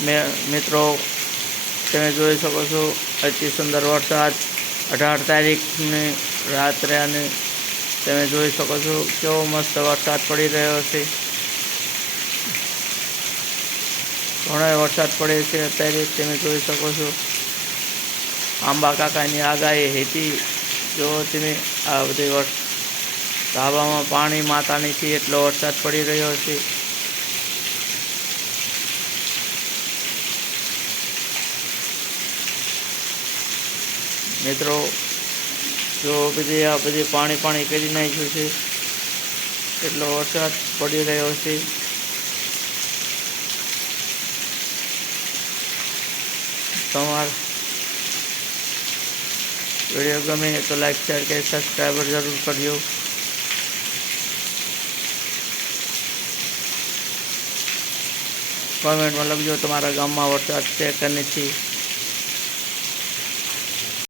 મિત્રો, તમે જોઈ શકો છો, અતિ સુંદર વરસાદ. અઢાર તારીખની રાત્રે અને તમે જોઈ શકો છો, કેવો મસ્ત વરસાદ પડી રહ્યો છે. ઘણો વરસાદ પડે છે અત્યારે, તમે જોઈ શકો છો. આંબા કાકાની આગાહી હતી. જો તમે આ બધી ધાબામાં પાણી માતા નથી એટલો વરસાદ પડી રહ્યો છે. મિત્રો, જો બધી આ બધી પાણી પાણી કરી નાખ્યું છે, એટલો વરસાદ પડી રહ્યો છે. તમાર વીડિયો ગમે તો લાઈક શેર કે સબસ્ક્રાઈબર જરૂર કરજો. કોમેન્ટમાં લખજો તમારા ગામમાં વરસાદ છે કે નથી.